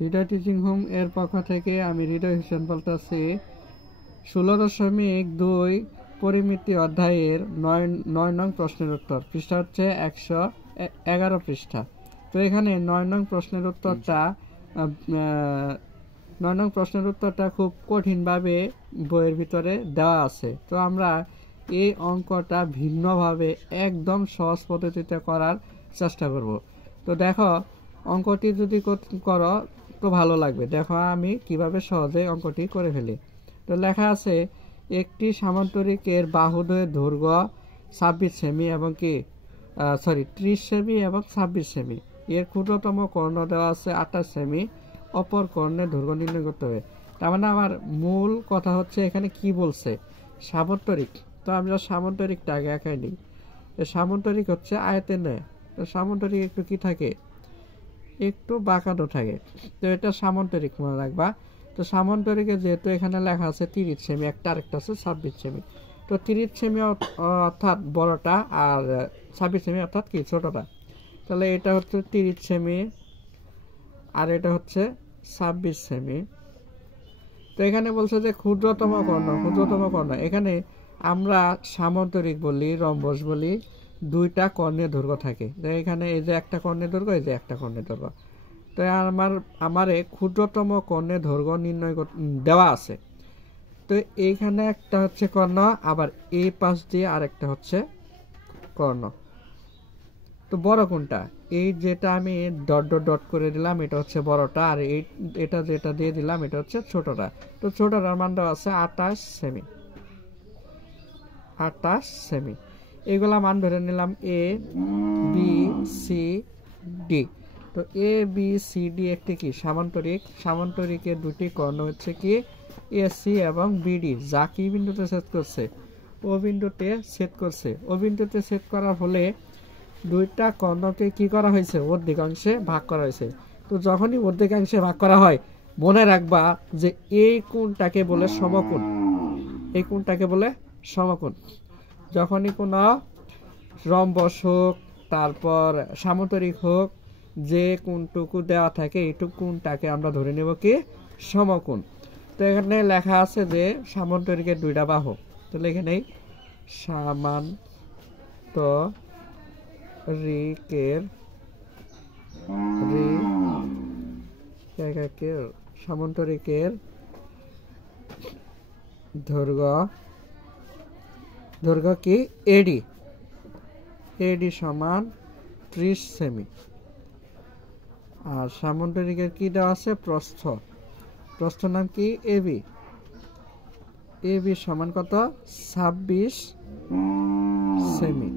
হৃদয় teaching home এর পক্ষ থেকে আমি হৃদয় হোসেন বলতেছি। 16.2 পরিমিতি অধ্যায়ের 9 নং প্রশ্নের উত্তর। পৃষ্ঠা হচ্ছে 111 পৃষ্ঠা। তো এখানে 9 নং প্রশ্নের উত্তরটা খুব কঠিনভাবে বইয়ের ভিতরে দেওয়া আছে। তো আমরা এই অঙ্কটা ভিন্নভাবে একদম সহজ পদ্ধতিতে করার চেষ্টা করব। তো দেখো, অঙ্কটি যদি করো তো ভালো লাগবে। দেখো আমি কিভাবে সহজে অঙ্কটি করে ফেলি। তো লেখা আছে, একটি সামান্তরিকের বাহুদ্বয়ের দৈর্ঘ্য 26 সেমি এবং 30 সেমি এবং 26 সেমি। এর ক্ষুদ্রতম কর্ণ দেওয়া আছে 28 সেমি। অপর কর্ণের দৈর্ঘ্য নির্ণয় করতে হবে। তার মানে আমার মূল কথা হচ্ছে এখানে কি বলছে, সামান্তরিক। তো আমরা সামান্তরিকটা আগে একাই নিই। সামান্তরিক হচ্ছে আয়তের ন্যায়। তো সামান্তরিক একটু কি থাকে, একটু বাঁকানো থাকে। তো এটা সামান্তরিক মনে রাখবা। তো সামান্তরিকে যেহেতু এখানে লেখা আছে 30 সেমি, একটা আরেকটা আছে 26 সেমি। তো 30 সেমি অর্থাৎ বড়টা, আর 26 সেমি অর্থাৎ কি ছোটটা। তাহলে এটা হচ্ছে 30 সেমি আর এটা হচ্ছে 26 সেমি। তো এখানে বলছে যে ক্ষুদ্রতম কর্ণ। এখানে আমরা সামান্তরিক বলি, রম্বস বলি, দুইটা কর্ণের দৈর্ঘ্য থাকে। এখানে এই যে একটা কর্ণের দৈর্ঘ্য, এই যে একটা কর্ণের দৈর্ঘ্য। তো আমারে ক্ষুদ্রতম কর্ণের দৈর্ঘ্য নির্ণয় দেওয়া আছে। তো এইখানে একটা হচ্ছে কর্ণ, আবার এই পাশ দিয়ে আরেকটা হচ্ছে কর্ণ। তো বড় কোনটা? এই যেটা আমি ডট ডট ডট করে দিলাম এটা হচ্ছে বড়টা, আর এটা যেটা দিয়ে দিলাম এটা হচ্ছে ছোটটা। তো ছোটটার মান দেওয়া আছে 28 সেমি। 28 সেমি। এগুলা মান ধরে নিলাম এ বি সি ডি। তো এ বি সি ডি একটি কি সামান্তরিক। সামান্তরিকের দুটি কর্ণ হচ্ছে কি এসি এবং বিডি, যা কি বিন্দুতে ছেদ করছে, ও বিন্দুতে ছেদ করছে। ও বিন্দুতে ছেদ করার ফলে দুইটা কর্ণকে কি করা হয়েছে, অর্ধেকাংশে ভাগ করা হয়েছে। তো যখনই অর্ধেকাংশে ভাগ করা হয়, মনে রাখবা যে এই কোণটাকে বলে সমকোণ। এই কোণটাকে বলে সমকোণ। যখনই কোনো রম্বস হোক, তারপর সামান্তরিক হোক, যে কোণটুকু দেওয়া থাকে এইটুকু কোণটাকে আমরা ধরে নেব কি সমকোণ। তো এখানে লেখা আছে যে সামান্তরিকের দুইটা বাহু। তাহলে এখানে সামান্তরিকের দৈর্ঘ্য কি এডি সমান 30 সেমি। আর সামান্তরিকের কি দেওয়া আছে, প্রস্থ নাম কি এবি সমান কত 26 সেমি।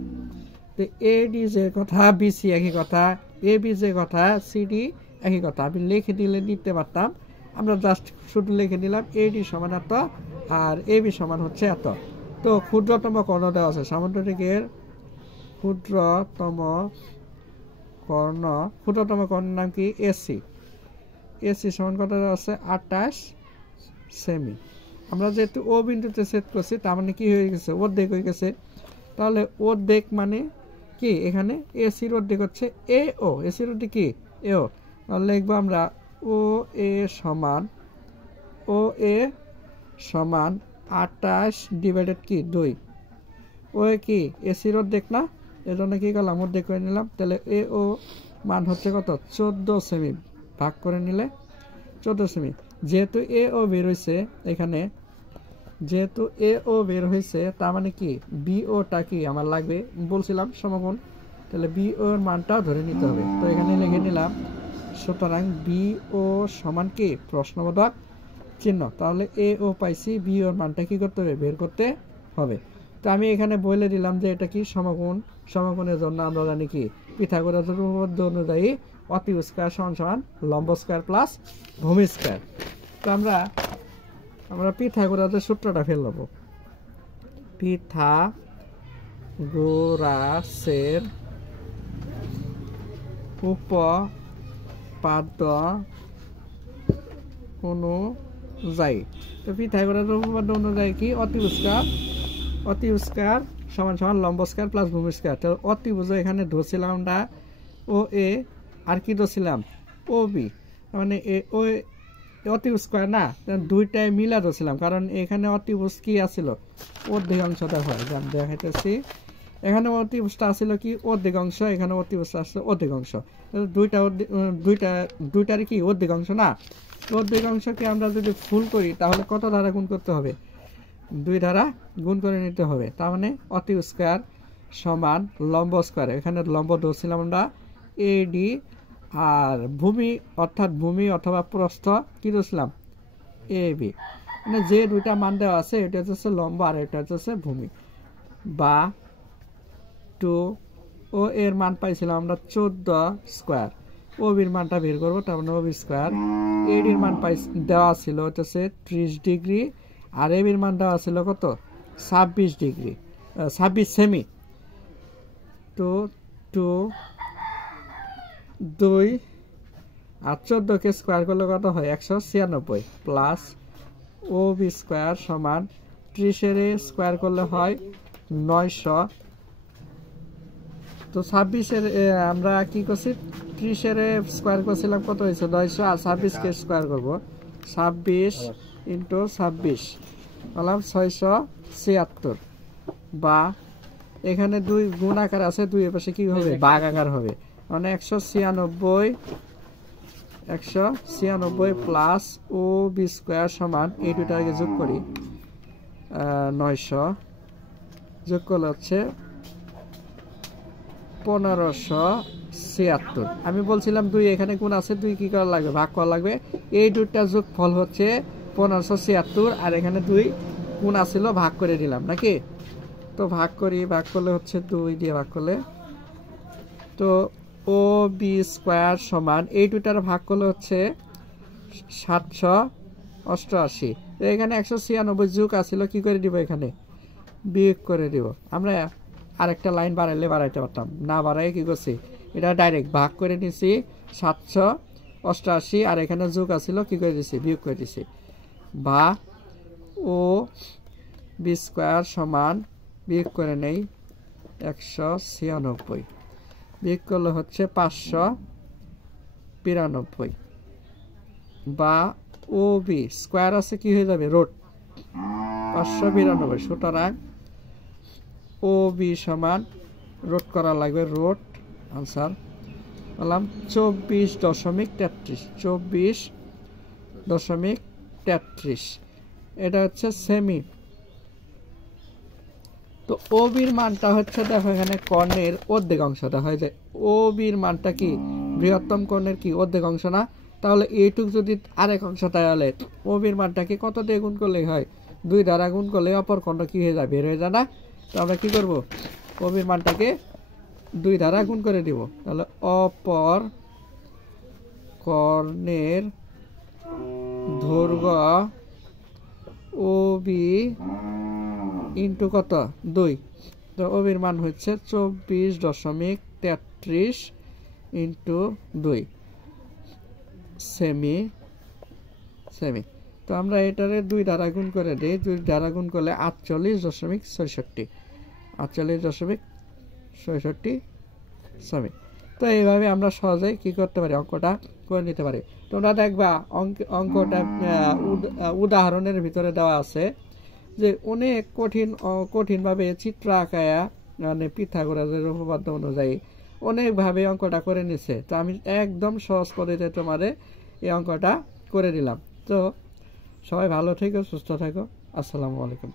তো এডি যে কথা, বিসি একই কথা, এবি যে কথা, সিডি একই কথা। আমি লিখে দিলে নিতে পারতাম, আমরা জাস্ট শুধু লিখে নিলাম এডি সমান এত আর এবি সমান হচ্ছে এত। তো ক্ষুদ্রতম কর্ণ দেওয়া আছে সামান্তরিকের। ক্ষুদ্রতম কর্ণের নাম কি এসি সমান কত দেওয়া আছে 28 সেমি। আমরা যেহেতু ও বিন্দুতে ছেদ করছি, তার মানে কি হয়ে গেছে, অর্ধেক হয়ে গেছে। তাহলে অর্ধেক মানে কি, এখানে এসির অর্ধেক হচ্ছে এও, এসির অর্ধেক কি এও। তাহলে লিখবো আমরা ও এ সমান 28 ডিভাইডেড কি 2। ও কি এসির অর্ধেক না, এজন্য কি করলাম অর্ধেক করে নিলাম। তাহলে এ ও মান হচ্ছে কত 14 সেমি। ভাগ করে নিলে 14 সেমি। যেহেতু এ ও বের হয়েছে এখানে, তার মানে কি বিওটা কি আমার লাগবে, বলছিলাম সমকোণ। তাহলে বিও এর মানটাও ধরে নিতে হবে। তো এখানে লিখে নিলাম, সুতরাং বিও সমান কি প্রশ্নবোধক চিহ্ন। তাহলে এ ও পাইছি, বিও এর মানটা কি করতে হবে, বের করতে হবে। তো আমি এখানে বলে দিলাম যে এটা কি সমকোণ। সমকোণের জন্য আমরা জানি কি পিথাগোরাসের উপপাদ্য অনুযায়ী অতিভুজ স্কয়ার সমান লম্ব স্কয়ার প্লাস ভূমি স্কয়ার। তো আমরা পিথাগোরাসের সূত্রটা ফেলে দেব। পিথাগোরাসের উপপাদ্য অনুযায়ী। তো পিথাগোরাসের উপপাদ্য অনুযায়ী কি অতিভুজ স্কয়ার সমান লম্ব স্কয়ার প্লাস ভূমি স্কয়ার। তো অতিভুজ এখানে ধরছিলাম আমরা ও এ, আর কি ধরছিলাম ও বি। মানে ওই অতিভুজ স্কোয়ার না, দুইটাই মিলা ধরছিলাম, কারণ এখানে অতিভুজ কি আছিল, অর্ধেকাংশটা হয়, আমি দেখাইতেছি। এখানে অতিভুজটা আসছিল কি অর্ধেকাংশ, এখানে অতিভুজটা আসছে অর্ধেকাংশ, দুইটার কি অর্ধেকাংশ না। অর্ধেকাংশকে আমরা যদি ফুল করি তাহলে কত দ্বারা গুণ করতে হবে, 2 দ্বারা গুণ করে নিতে হবে। তার মানে অতিভুজ স্কোয়ার সমান লম্ব স্কোয়ার, এখানে লম্ব ধরছিলাম আমরা এডি, আর ভূমি অর্থাৎ ভূমি অথবা প্রস্থ কি ধরছিলাম এ বি। মানে যে দুইটা মান দেওয়া আছে এটা হচ্ছে লম্ব আর এটা হচ্ছে ভূমি, বা 2 ও এর মান পাইছিলাম আমরা 14 স্কোয়ার, ও বির মানটা বের করবো, তার মানে ও বি স্কোয়ার। এডির মান দেওয়া ছিল হচ্ছে 30 ডিগ্রি, আর এ বির মান দেওয়া ছিল কত 26 ডিগ্রি, 26 সেমি। তো 2 আর 14কে স্কোয়ার করলে কত হয় 196, প্লাস ও বি স্কোয়ার সমান 30-এর স্কোয়ার করলে হয় 900। তো 26-এর আমরা কি করছি 30-এর স্কোয়ার করছিলাম, কত হয়েছে 900, আর 26কে স্কোয়ার করবো 26 ইন্টু 26 বললাম 676, বা এখানে 2 গুণ আকার আছে, 2 এর পাশে কি হবে ভাগ আকার হবে, মানে 196 প্লাস ও বি স্কোয়ার সমান এই দুটাকে যোগ করি 900 যোগ করলে হচ্ছে 1576। আমি বলছিলাম 2 এখানে গুণ আছে, 2 কি করা লাগবে ভাগ করা লাগবে, এই দুইটা যোগ ফল হচ্ছে 1576, আর এখানে 2 গুণ আছিল ভাগ করে দিলাম নাকি। তো ভাগ করি, ভাগ করলে হচ্ছে 2 দিয়ে ভাগ করলে, তো ও বি স্কোয়ার সমান এই দুটার ভাগ করলে হচ্ছে 788। তো এখানে 196 যোগ আছিল, কি করে দিব এখানে বিয়োগ করে দিব। আমরা আরেকটা লাইন বাড়াইলে বাড়াইতে পারতাম, না বাড়াই কি করছি এটা ডাইরেক্ট ভাগ করে নিছি 788, আর এখানে যোগ আছিল কি করে দিছি বিয়োগ করে দিছি, বা ও বি স্কোয়ার সমান বিয়োগ করে নেই 196, বিয়োগ করলে হচ্ছে 592, বা ও বি স্কোয়ার আছে কি হয়ে যাবে রুট 592। সুতরাং ও বি সমান রুট করা লাগবে, রুট আনসার বললাম 24.33, এটা হচ্ছে সেমি। তো ও বির মানটা হচ্ছে দেখো এখানে কর্ণের অর্ধেকাংশটা হয়ে যায়, ও বির মানটা কি বৃহত্তম কর্ণের কি অর্ধেকাংশ না, তাহলে এইটুক যদি আরেক অংশ, তাহলে ও বির মানটাকে কত দিয়ে গুণ করলে হয় 2 দ্বারা গুণ করলে অপর কর্ণ কি হয়ে যায় বের হয়ে যায় না। তো আমরা কি করব ও বির মানটাকে 2 দ্বারা গুণ করে দিব, তাহলে অপর কর্ণের দৈর্ঘ্য ও বি ইন্টু কত 2, তো ও বির মান হচ্ছে 24.33 ইন্টু 2 সেমি। তো আমরা এটারে 2 দ্বারা গুণ করে দিই, 2 দ্বারা গুণ করলে 48.66 সেমি। তো এইভাবে আমরা সহজেই কি করতে পারি অঙ্কটা করে নিতে পারি। তোমরা দেখবা অঙ্কটা উদাহরণের ভিতরে দেওয়া আছে যে অনেক কঠিনভাবে চিত্র আঁকায়া, মানে পিথাগোরাসের উপপাদ্য অনুযায়ী অনেকভাবে অঙ্কটা করে নিছে। তো আমি একদম সহজ পদ্ধতিতে তোমাদের এই অঙ্কটা করে দিলাম। তো সবাই ভালো থেকো, সুস্থ থাকো, আসসালামু আলাইকুম।